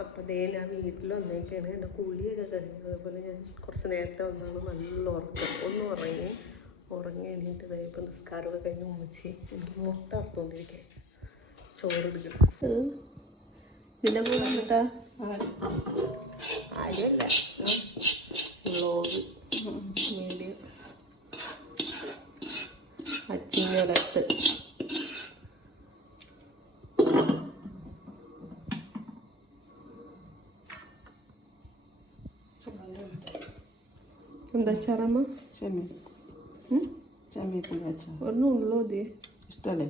അപ്പോൾ ദേ ഞാൻ വീട്ടിൽ വന്നേക്കാണ്. എന്റെ കുളിയൊക്കെ കഴിഞ്ഞു. അതുപോലെ ഞാൻ കുറച്ച് നേരത്തെ വന്നാണ് നല്ല ഉറക്കം. ഒന്ന് ഉറങ്ങി. ഉറങ്ങി എണീറ്റ് ഇപ്പം നിസ്കാരമൊക്കെ കഴിഞ്ഞ് ഉമ്മച്ചി എനിക്ക് മുട്ട അറുത്തോണ്ടിരിക്കുക ചോറ് എടുക്കണം പിന്നെ വന്നിട്ടാ ആരുമല്ല വ്ളോഗ് വീഡിയോ അച്ചിങ്ങടത്ത് എന്താ ചറമ്മ ചെമ്മീൻ ചെമ്മീൻ വെച്ചോ ഒന്നും ഉള്ളോ അതെ ഇഷ്ടമല്ലേ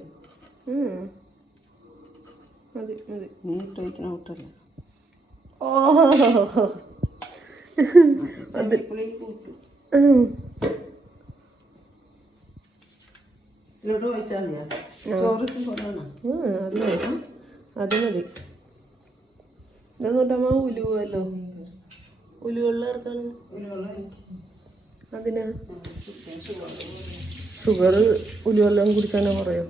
മതി മതി നീ ഇട്ട് വയ്ക്കണ കൂട്ടല്ലേ ഓ ഉം. ഇതിലോട്ട് ഒഴിച്ചാൽ മതിയാ ചോറ് അത് മതി അത് മതി ഉലുവല്ലോ ഉലുവെള്ളം ഇറക്കാനും ഒരു വെള്ളം എനിക്ക് അതിനാ ഷുഗർ ഉലുവെള്ളം കുടിക്കാനോ കുറയും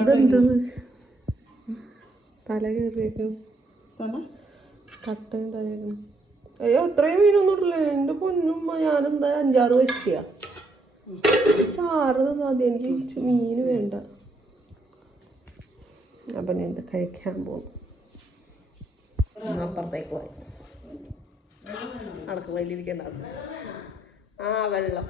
ഇതെന്തത് തല കയറിയേക്കും. തന്നെ തട്ടയും തലയും അയ്യോ അത്രയും മീനൊന്നും ഇട്ടില്ല എന്റെ പൊന്നും ഞാനെന്താ അഞ്ചാറ് വശിക്കുക ചാറ് മതി. എനിക്ക് മീൻ മീന് വേണ്ട. അപ്പം ഞാൻ ഇത് കഴിക്കാൻ പോകും അപ്പുറത്തേക്ക് പോയി. അടുക്കളയിലിരിക്കണ്ട ആ വെള്ളം.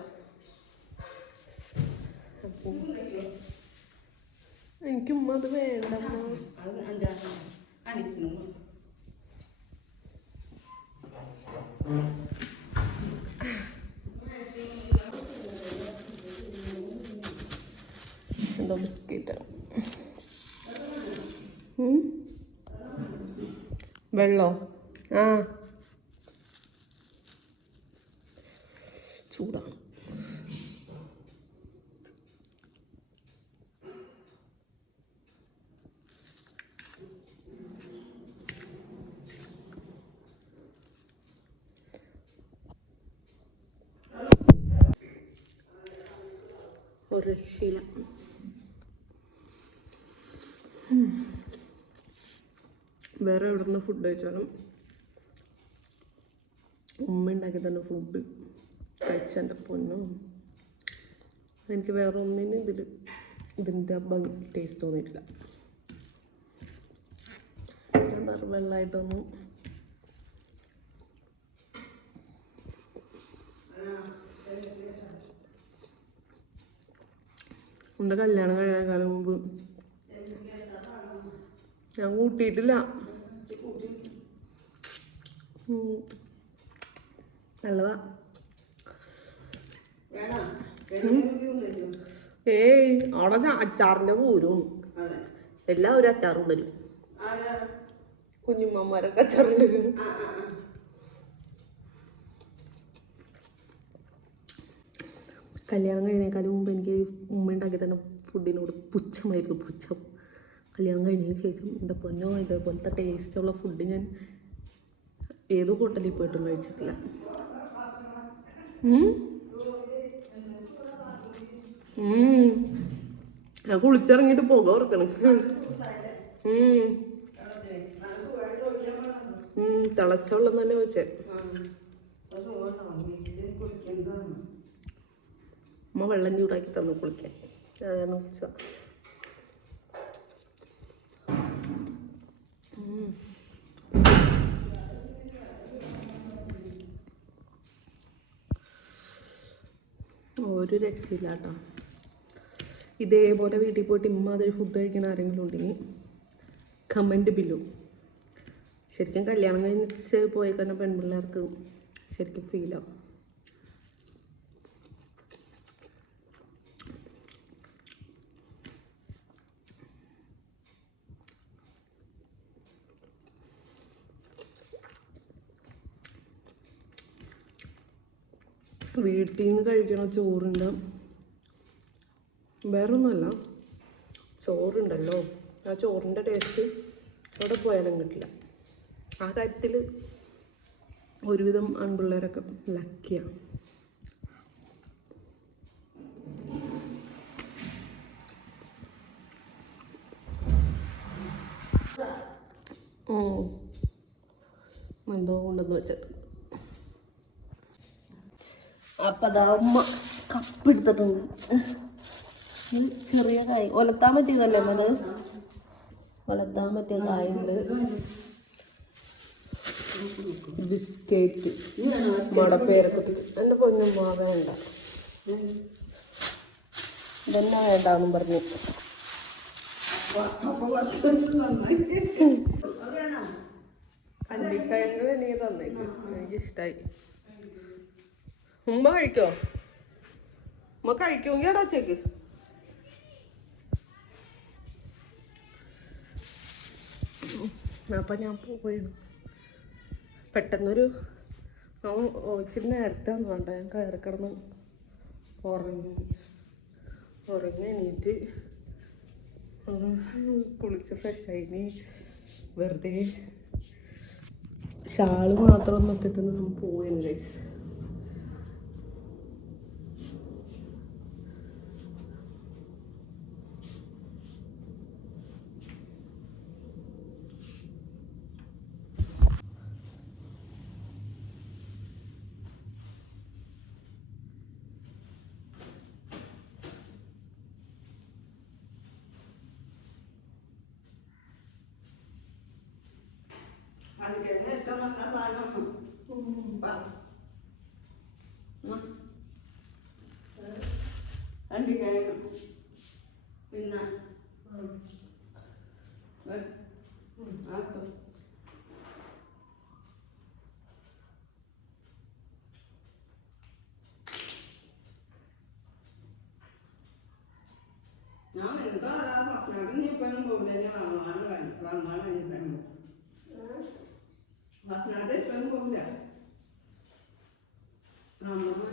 എനിക്ക് ഉമ്മ അത് വേണ്ട എന്തോ ബിസ്ക്കറ്റ്. വെള്ളോ? ആ. ചൂടാണ് ഒരു വേറെ എവിടെ നിന്ന് ഫുഡ് കഴിച്ചാലും ഉമ്മ ഉണ്ടാക്കി തന്നെ ഫുഡ് കഴിച്ചെന്റെ പൊന്നും. എനിക്ക് വേറെ ഒന്നിനും ഇതിൽ ഇതിന്റെ ഭംഗി ടേസ്റ്റ് തോന്നിയിട്ടില്ല. ഞാൻ വേറെ വെള്ളമായിട്ടൊന്നും എന്റെ കല്യാണം കഴിയാൻ കാലം മുമ്പ് ഞാൻ കൂട്ടിയിട്ടില്ല. നല്ലതാ. ഏയ് അവിടെ അച്ചാറിന്റെ പൂരും അതെ. എല്ലാവരും അച്ചാറും വരും കുഞ്ഞുമ്മമാരൊക്കെ ആ കല്യാണം കഴിഞ്ഞേക്കാളും മുമ്പ് എനിക്ക് ഉമ്മ ഉണ്ടാക്കി തന്നെ ഫുഡിനോട് പുച്ഛമായിരുന്നു പുച്ഛം. കല്യാണം കഴിഞ്ഞതിന് ശേഷം എന്റെ പൊന്നോ ഇതേപോലത്തെ ടേസ്റ്റുള്ള ഫുഡ് ഞാൻ ഏത് ഹോട്ടലിൽ പോയിട്ടും കഴിച്ചിട്ടില്ല. ഞാൻ കുളിച്ചിറങ്ങിട്ട് പുക ഓർക്കണം തിളച്ച വെള്ളം തന്നെ വെച്ചേ അമ്മ വെള്ളം ചൂടാക്കി തന്നു കുളിക്കാൻ. അതാണ് ഉച്ച. ഒരു രക്ഷയില്ല കേട്ടോ ഇതേപോലെ വീട്ടിൽ പോയിട്ട് ഇമ്മാതിരി ഫുഡ് കഴിക്കണ ആരെങ്കിലും ഉണ്ടെങ്കിൽ കമന്റ് ബില്ലു ശരിക്കും കല്യാണം കഴിഞ്ഞ് പോയി കഴിഞ്ഞ പെൺപിള്ളേർക്ക് ശരിക്കും ഫീലാവും വീട്ടിൽ നിന്ന് കഴിക്കണ ചോറുണ്ട്. വേറൊന്നുമല്ല. ചോറുണ്ടല്ലോ. ആ ചോറിന്റെ ടേസ്റ്റ് അവിടെ പോയാലും കിട്ടില്ല. ആ കാര്യത്തിൽ ഒരുവിധം ആൺപിള്ളേരൊക്കെ ലക്കിയാണ്. എന്തോ കൊണ്ടെന്ന് വെച്ചിട്ട് അപ്പം അതാ ഉമ്മ കപ്പെടുത്തിട്ടുണ്ട് ചെറിയ കായ്. ഒലത്താൻ പറ്റിയതല്ലേ അത്? ഒലത്താൻ പറ്റിയ കായുണ്ട്. ബിസ്ക്കറ്റ് മടപ്പേരൊക്കെ എന്റെ പൊന്നുമ്മ വേണ്ട. ഇതെന്നാ വേണ്ടാന്നും പറഞ്ഞു. ഉമ്മ കഴിക്കോ? ഉമ്മ കഴിക്കുമെങ്കിൽ അവിടെ അപ്പം ഞാൻ പോവുകയാണ് പെട്ടെന്നൊരു ഇച്ചിരി നേരത്തെ വേണ്ട ഞാൻ കയറി കിടന്ന് ഉറങ്ങി. ഉറങ്ങി എണീറ്റ് ഒന്ന് കുളിച്ച് ഫ്രഷായി വെറുതെ ഷാൾ മാത്രം ഒന്നും ഇട്ടിട്ട് നമ്മൾ പോവുകയാണ് ഗൈസ് അത് കഴിഞ്ഞ് ഏറ്റവും നല്ല സാധനം പറ. ഉം. രണ്ട് കിഴങ്ങ്. പിന്നെ. ഞാൻ എന്താ ഭക്ഷണം നീ ഇപ്പം പോകില്ല റമദാൻ കഴിഞ്ഞു റമദാൻ കഴിഞ്ഞിട്ടാണ് ഭക്ഷണം ഇപ്പം പോകില്ല അതൊന്നും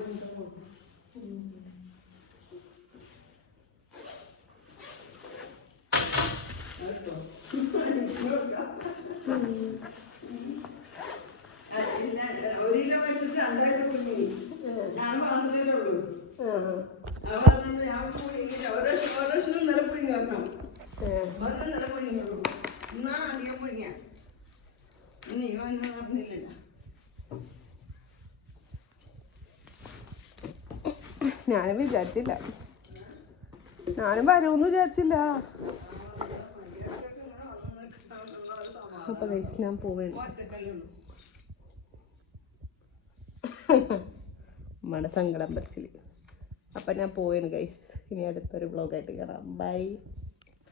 ഇന്നലെ പുഴുങ്ങിയുള്ളൂ എന്നാ അധികം പുഴുങ്ങിയ ഇനി ഇവ പറഞ്ഞില്ല ഞാനും വിചാരിച്ചില്ല. ഞാനും വരുമെന്ന് വിചാരിച്ചില്ല. അപ്പൊ ഗൈസ് ഞാൻ പോവേണ്ട ഒറ്റക്കല്ലുള്ളൂ നമ്മുടെ സങ്കടം പറിച്ചിൽ അപ്പൊ ഞാൻ പോവേണ് ഗൈസ് ഇനി അടുത്തൊരു ബ്ലോഗായിട്ട് കയറാം ബൈ